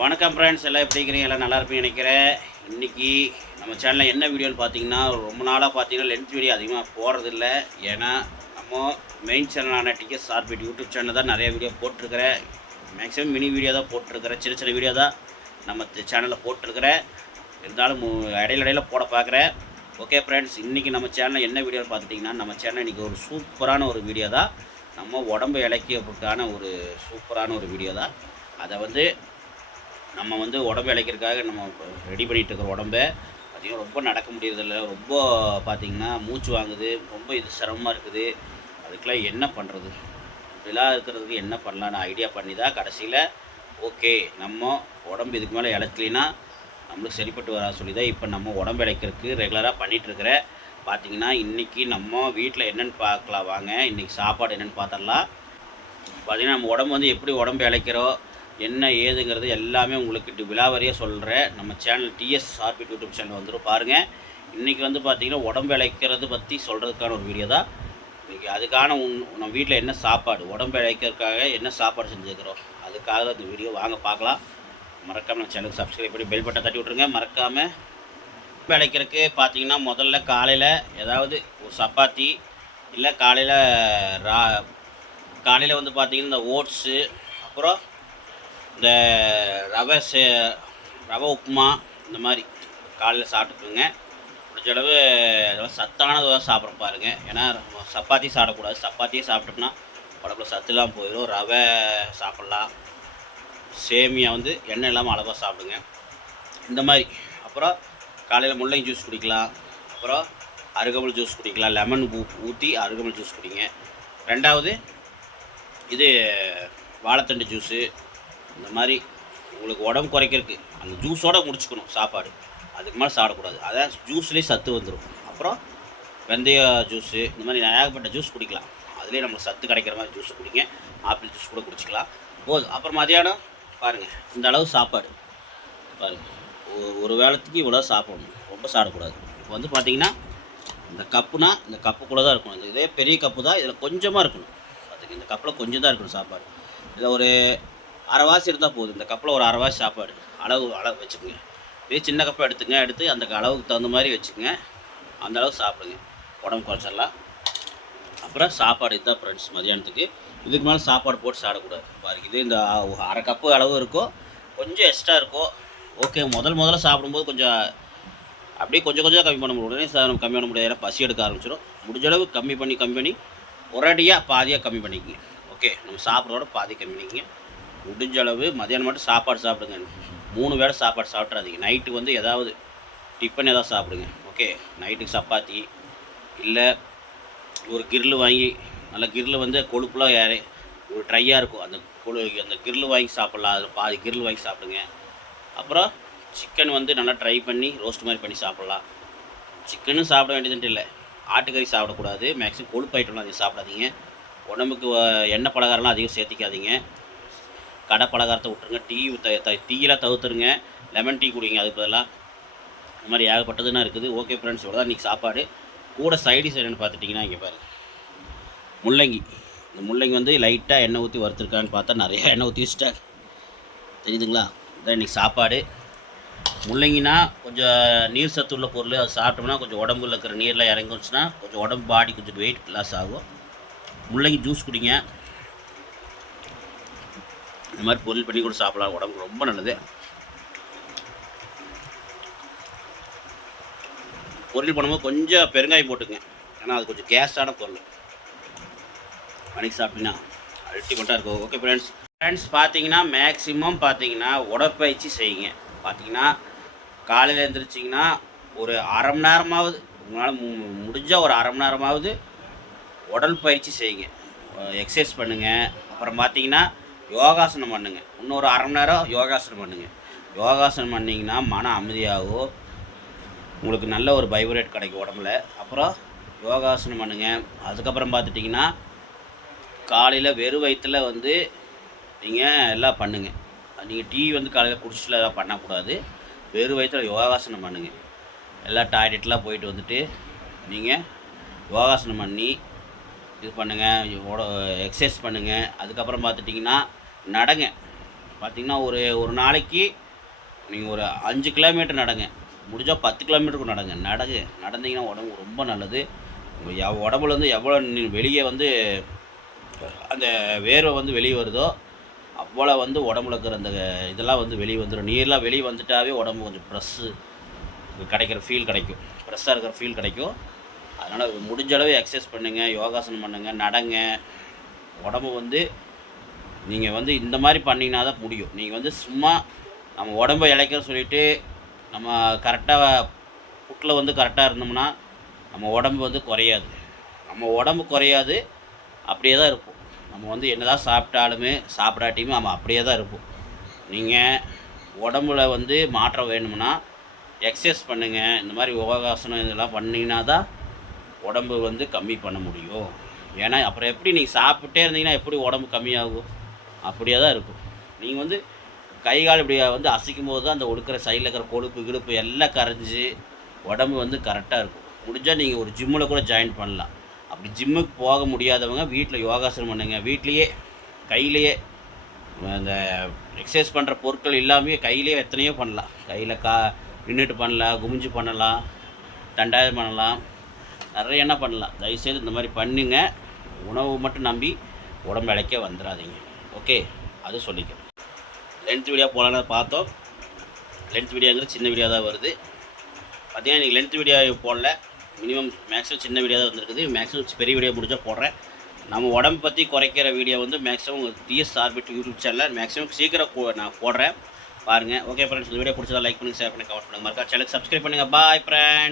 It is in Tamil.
வணக்கம் ஃப்ரெண்ட்ஸ் எல்லாம் எப்படி இருக்கிறீங்க? எல்லாம் நல்லா இருப்பீங்க நினைக்கிறேன். இன்றைக்கி நம்ம சேனலில் என்ன வீடியோன்னு பார்த்தீங்கன்னா ரொம்ப நாளாக பார்த்தீங்கன்னா லென்த் வீடியோ அதிகமாக போடுறதில்ல. ஏன்னா நம்ம மெயின் சேனலான டிகே சார்பிட் யூடியூப் சேனல் தான் நிறைய வீடியோ போட்டிருக்கிறேன். மேக்ஸிமம் மினி வீடியோ தான் போட்டிருக்கிறேன். சின்ன சின்ன வீடியோ தான் நம்ம சேனலில் போட்டிருக்கிறேன். இருந்தாலும் மு- இடையில இடையில போட பார்க்குறேன். ஓகே ஃப்ரெண்ட்ஸ் இன்றைக்கி நம்ம சேனலில் என்ன வீடியோன்னு பார்த்துட்டிங்கன்னா நம்ம சேனல் இன்றைக்கி ஒரு சூப்பரான ஒரு வீடியோ தான். நம்ம உடம்பு இலக்கியத்துக்கான ஒரு சூப்பரான ஒரு வீடியோ தான். அதை வந்து நம்ம வந்து உடம்பு இழைக்கிறதுக்காக நம்ம ரெடி பண்ணிகிட்டு இருக்கிற உடம்பை பார்த்திங்கன்னா ரொம்ப நடக்க முடியறதில்ல. ரொம்ப பார்த்திங்கன்னா மூச்சு வாங்குது. ரொம்ப இது சிரமமாக இருக்குது. அதுக்கெலாம் என்ன பண்ணுறது இப்படிலாம் இருக்கிறதுக்கு என்ன பண்ணலான்னு ஐடியா பண்ணி தான் கடைசியில் ஓகே நம்ம உடம்பு இதுக்கு மேலே இழைக்கலினா நம்மளுக்கு சரிப்பட்டு வரா சொல்லி தான் இப்போ நம்ம உடம்பு இழைக்கிறதுக்கு ரெகுலராக பண்ணிகிட்ருக்கிறேன் பார்த்தீங்கன்னா இன்றைக்கி நம்ம வீட்டில் என்னென்னு பார்க்கலாம் வாங்க இன்றைக்கி சாப்பாடு என்னென்னு பார்த்துடலாம் பார்த்திங்கன்னா நம்ம உடம்பு வந்து எப்படி உடம்பு இழைக்கிறோம் என்ன ஏதுங்கிறது எல்லாமே உங்களுக்கு டி- விலாவரியாக சொல்கிறேன் நம்ம channel TS RP YouTube channel வந்துடும் பாருங்கள் இன்றைக்கி வந்து பார்த்தீங்கன்னா உடம்பு இழைக்கிறது பற்றி சொல்கிறதுக்கான ஒரு வீடியோ தான். இன்றைக்கி அதுக்கான உன் நம்ம வீட்டில் என்ன சாப்பாடு உடம்பு இழைக்கிறதுக்காக என்ன சாப்பாடு செஞ்சுருக்கிறோம் அதுக்காக தான் இந்த வீடியோ வாங்க பார்க்கலாம் மறக்காமல் நம்ம சேனலுக்கு சப்ஸ்கிரைப் பண்ணி பெல் பட்டை தட்டி விட்ருங்க மறக்காமல் உடம்பு இழைக்கிறதுக்கு பார்த்தீங்கன்னா முதல்ல காலையில் ஏதாவது ஒரு சப்பாத்தி இல்லை காலையில் ரா காலையில் வந்து பார்த்தீங்கன்னா இந்த ஓட்ஸு அப்புறம் இந்த ரவை சே ரவை உப்புமா இந்த மாதிரி காலையில் சாப்பிட்டுக்குங்க. முடிஞ்ச அளவு சத்தானதாக சாப்பிட பாருங்கள் ஏன்னா சப்பாத்தி சாப்பிடக்கூடாது. சப்பாத்தியே சாப்பிட்டோம்னா உடம்புல சத்துலாம் போயிடும் ரவை சாப்பிட்லாம். சேமியா வந்து எண்ணெய் இல்லாமல் அளவாக சாப்பிடுங்க. இந்த மாதிரி. அப்புறம் காலையில் முள்ளங்கி ஜூஸ் குடிக்கலாம். அப்புறம் அருகம்புல் ஜூஸ் குடிக்கலாம். லெமன் ஊ ஊற்றி அருகம்புல் ஜூஸ் குடிங்க. ரெண்டாவது இது வாழைத்தண்டு ஜூஸு இந்த மாதிரி உங்களுக்கு உடம்பு குறைக்கிறதுக்கு அந்த ஜூஸோட முடிச்சுக்கணும் சாப்பாடு. அதுக்கு மேலே சாப்பிடக்கூடாது. அதான் ஜூஸ்லேயே சத்து வந்துடும் அப்புறம் வெந்தய ஜூஸு இந்த மாதிரி ஏகப்பட்ட ஜூஸ் குடிக்கலாம். அதுலேயே நம்மளுக்கு சத்து கிடைக்கிற மாதிரி ஜூஸ் குடிங்க. ஆப்பிள் ஜூஸ் கூட குடிச்சிக்கலாம். போதும். அப்புறம் மதியானம் பாருங்கள் இந்த அளவு சாப்பாடு. பாருங்கள் ஒரு வேளத்துக்கு இவ்வளோ சாப்பிடணும். ரொம்ப சாப்பிடக்கூடாது. இப்போ வந்து பார்த்தீங்கன்னா இந்த கப்புனா இந்த கப்பு கூட தான் இருக்கணும். இந்த இதே பெரிய கப்பு தான். இதில் கொஞ்சமாக இருக்கணும். அதுக்கு இந்த கப்பில் கொஞ்சம் தான் இருக்கணும் சாப்பாடு. இதில் ஒரு அரைவாசி இருந்தால் போதும். இந்த கப்பில் ஒரு அரைவாசி சாப்பாடு அளவு அளவு வச்சுக்கோங்க. இதே சின்ன கப்பை எடுத்துங்க. எடுத்து அந்த அளவுக்கு தகுந்த மாதிரி வச்சுக்கோங்க. அந்த அளவு சாப்பிடுங்க. உடம்பு குறைச்சிடலாம். அப்புறம் சாப்பாடு இதுதான் ஃப்ரெண்ட்ஸ் மதியானத்துக்கு இதுக்கு மேலே சாப்பாடு போட்டு சாப்பிடக்கூடாது. பாருங்க இது இந்த அரை கப்பு அளவு இருக்கோ கொஞ்சம் எக்ஸ்ட்ரா இருக்கோ ஓகே முதல் முதல்ல சாப்பிடும்போது கொஞ்சம் அப்படியே கொஞ்சம் கொஞ்சம் கம்மி பண்ண முடியும். உடனே நம்ம கம்மி பண்ண முடியாது. ஏன்னா பசி எடுக்க ஆரம்பிச்சிடும் முடிஞ்ச அளவு கம்மி பண்ணி கம்மி பண்ணி ஒரடியாக பாதியாக கம்மி பண்ணிக்கங்க. ஓகே நம்ம சாப்பிட்றோட பாதி கம்மி பண்ணிக்கங்க. முடிஞ்ச அளவு மதியானம் மட்டும் சாப்பாடு சாப்பிடுங்க. மூணு வேளை சாப்பாடு சாப்பிட்றாதீங்க நைட்டு வந்து ஏதாவது டிஃபன் ஏதாவது சாப்பிடுங்க. ஓகே நைட்டுக்கு சப்பாத்தி இல்லை ஒரு கிரில் வாங்கி நல்ல கிரில் வந்து கொழுப்புலாம் ஏறி ஒரு ட்ரையாக இருக்கும். அந்த கொழு அந்த கிரில் வாங்கி சாப்பிட்லாம். அதில் பாதி கிரில் வாங்கி சாப்பிடுங்க. அப்புறம் சிக்கன் வந்து நல்லா ட்ரை பண்ணி ரோஸ்ட் மாதிரி பண்ணி சாப்பிட்லாம். சிக்கனும் சாப்பிட வேண்டியதுன்ட்டு இல்லை. ஆட்டுக்கறி சாப்பிடக்கூடாது. மேக்ஸிமம் கொழுப்பு ஐட்டம்லாம் அதிகம் சாப்பிடாதீங்க. உடம்புக்கு எண்ணெய் பலகாரம்லாம் அதிகம் சேர்த்திக்காதீங்க. கடை பலகாரத்தை விட்டுருங்க. டீ த த- டீயெல்லாம் தவிர்த்துருங்க. லெமன் டீ குடிங்க அதுக்கு பதிலாக இந்த மாதிரி ஏகப்பட்டதுன்னா இருக்குது. ஓகே ஃப்ரெண்ட்ஸ் இவ்வளோ தான் இன்றைக்கி சாப்பாடு. கூட சைடிஸ் என்னென்னு பார்த்துட்டிங்கன்னா இங்கே பாரு முள்ளங்கி. இந்த முள்ளங்கி வந்து லைட்டாக எண்ணெய் ஊற்றி வறுத்துருக்கான்னு பார்த்தா நிறையா எண்ணெய் ஊற்றி வச்சுட்டாங்க. தெரியுதுங்களா? இதான் இன்றைக்கி சாப்பாடு. முள்ளங்கினா கொஞ்சம் நீர் சத்து உள்ள பொருள். அது சாப்பிட்டோம்னா கொஞ்சம் உடம்புல இருக்கிற நீர்லாம் இறங்கிச்சுன்னா கொஞ்சம் உடம்பு பாடி கொஞ்சம் வெயிட் லாஸ் ஆகும். முள்ளங்கி ஜூஸ் குடிங்க. இந்த மாதிரி பொருள் பண்ணி கூட சாப்பிடலாம். உடம்புக்கு ரொம்ப நல்லது. பொரியல் பண்ணும்போது கொஞ்சம் பெருங்காயம் போட்டுங்க ஏன்னா அது கொஞ்சம் கேஸ்டான பொருள். மணிக்கு சாப்பிட்டீங்கன்னா அல்டிமேட்டாக இருக்கும். ஓகே ஃப்ரெண்ட்ஸ் ஃப்ரெண்ட்ஸ் பார்த்தீங்கன்னா மேக்ஸிமம் பார்த்தீங்கன்னா உடற்பயிற்சி செய்யுங்க. பார்த்தீங்கன்னா காலையில் எழுந்திரிச்சிங்கன்னா ஒரு அரை மணி நேரமாவது உங்களால் முடிஞ்சால் ஒரு அரை மணி நேரமாவது உடல் பயிற்சி செய்யுங்க எக்ஸசைஸ் பண்ணுங்கள் அப்புறம் பார்த்தீங்கன்னா யோகாசனம் பண்ணுங்கள் இன்னொரு அரை மணி நேரம் யோகாசனம் பண்ணுங்கள் யோகாசனம் பண்ணிங்கன்னா மன அமைதியாகும். உங்களுக்கு நல்ல ஒரு பைப்ரேட் கிடைக்கும் உடம்புல. அப்புறம் யோகாசனம் பண்ணுங்கள் அதுக்கப்புறம் பார்த்துட்டிங்கன்னா காலையில் வெறும் வயிற்றில் வந்து நீங்கள் எல்லாம் பண்ணுங்கள் நீங்கள் டீ வந்து காலையில் குடிச்சிட்டு எல்லாம் பண்ணக்கூடாது. வெறும் வயிற்றில் யோகாசனம் பண்ணுங்கள் எல்லாம் டாய்லெட்லாம் போயிட்டு வந்துட்டு நீங்கள் யோகாசனம் பண்ணி இது பண்ணுங்கள் எக்ஸசைஸ் பண்ணுங்கள் அதுக்கப்புறம் பார்த்துட்டிங்கன்னா நடங்க. பார்த்தீங்கன்னா ஒரு ஒரு நாளைக்கு நீங்கள் ஒரு அஞ்சு கிலோமீட்டர் நடங்க. முடிஞ்சால் பத்து கிலோமீட்டருக்கு நடங்க. நடங்க. நடந்தீங்கன்னா உடம்பு ரொம்ப நல்லது. உங்கள் உடம்புலேருந்து எவ்வளோ வெளியே வந்து அந்த வேர்வை வந்து வெளியே வருதோ அவ்வளோ வந்து உடம்புல இருக்கிற அந்த இதெல்லாம் வந்து வெளியே வந்துடும் நீர்லாம் வெளியே வந்துட்டாவே உடம்பு கொஞ்சம் ப்ரெஸ்ஸு கிடைக்கிற ஃபீல் கிடைக்கும். ப்ரெஸ்ஸாக இருக்கிற ஃபீல் கிடைக்கும். அதனால் முடிஞ்ச அளவு எக்ஸசைஸ் பண்ணுங்கள் யோகாசனம் பண்ணுங்கள் நடங்க. உடம்பு வந்து நீங்கள் வந்து இந்த மாதிரி பண்ணிங்கன்னா தான் முடியும். நீங்கள் வந்து சும்மா நம்ம உடம்பை இழைக்க சொல்லிவிட்டு நம்ம கரெக்டாக புட்டில் வந்து கரெக்டாக இருந்தோம்னா நம்ம உடம்பு வந்து குறையாது. நம்ம உடம்பு குறையாது அப்படியே தான் இருப்போம். நம்ம வந்து என்னதான் சாப்பிட்டாலுமே சாப்பிடாட்டியுமே நம்ம அப்படியே தான் இருப்போம். நீங்கள் உடம்புல வந்து மாற்றம் வேணும்னா எக்ஸசைஸ் பண்ணுங்கள் இந்த மாதிரி யோகாசனம் இதெல்லாம் பண்ணிங்கன்னா தான் உடம்பு வந்து கம்மி பண்ண முடியும். ஏன்னா அப்புறம் எப்படி நீங்கள் சாப்பிட்டே இருந்தீங்கன்னா எப்படி உடம்பு கம்மியாகும்? அப்படியே தான் இருக்கும். நீங்கள் வந்து கை கால் இப்படி வந்து அசைக்கும் போது தான் அந்த ஒடுக்கிற சைடில் இருக்கிற கொழுப்பு கிழுப்பு எல்லாம் கரைஞ்சி உடம்பு வந்து கரெக்டாக இருக்கும். முடிஞ்சால் நீங்கள் ஒரு ஜிம்மில் கூட ஜாயின் பண்ணலாம். அப்படி ஜிம்முக்கு போக முடியாதவங்க வீட்டில் யோகாசனம் பண்ணுங்க. வீட்லேயே கையிலேயே அந்த எக்ஸசைஸ் பண்ணுற பொருட்கள் எல்லாமே கையிலேயே எத்தனையோ பண்ணலாம். கையில் கா நின்றுட்டு பண்ணலாம் குமிஞ்சு பண்ணலாம் தண்டாயம் பண்ணலாம். நிறைய என்ன பண்ணலாம். தயவுசெய்து இந்த மாதிரி பண்ணுங்க. உணவு மட்டும் நம்பி உடம்பு இழைக்க வந்துடாதீங்க. ஓகே அது சொல்லிக்கிறேன் லென்த் வீடியோ போகலான்னு பார்த்தோம். லென்த் வீடியோங்கிறது சின்ன வீடியோ தான் வருது. பார்த்தீங்கன்னா இன்றைக்கி லென்த் வீடியோ போடல. மினிமம் மேக்ஸிமம் சின்ன வீடியோ தான் வந்திருக்குது. மேக்ஸிமம் பெரிய வீடியோ முடிஞ்சால் போடுறேன். நம்ம உடம்பு பற்றி குறைக்கிற வீடியோ வந்து மேக்ஸிமம் டிஎஸ் ஆர்பிட் யூடியூப் சேனலில் மேக்ஸிமம் சீக்கிரம் நான் போடுறேன். பாருங்கள் ஓகே ஃப்ரெண்ட்ஸ் இந்த வீடியோ பிடிச்சதா லைக் பண்ணுங்கள் ஷேர் பண்ணி கமெண்ட் பண்ணுங்கள் மறக்கா சேனலுக்கு சப்ஸ்கிரைப் பண்ணுங்கள் பாய் ஃப்ரெண்ட்ஸ்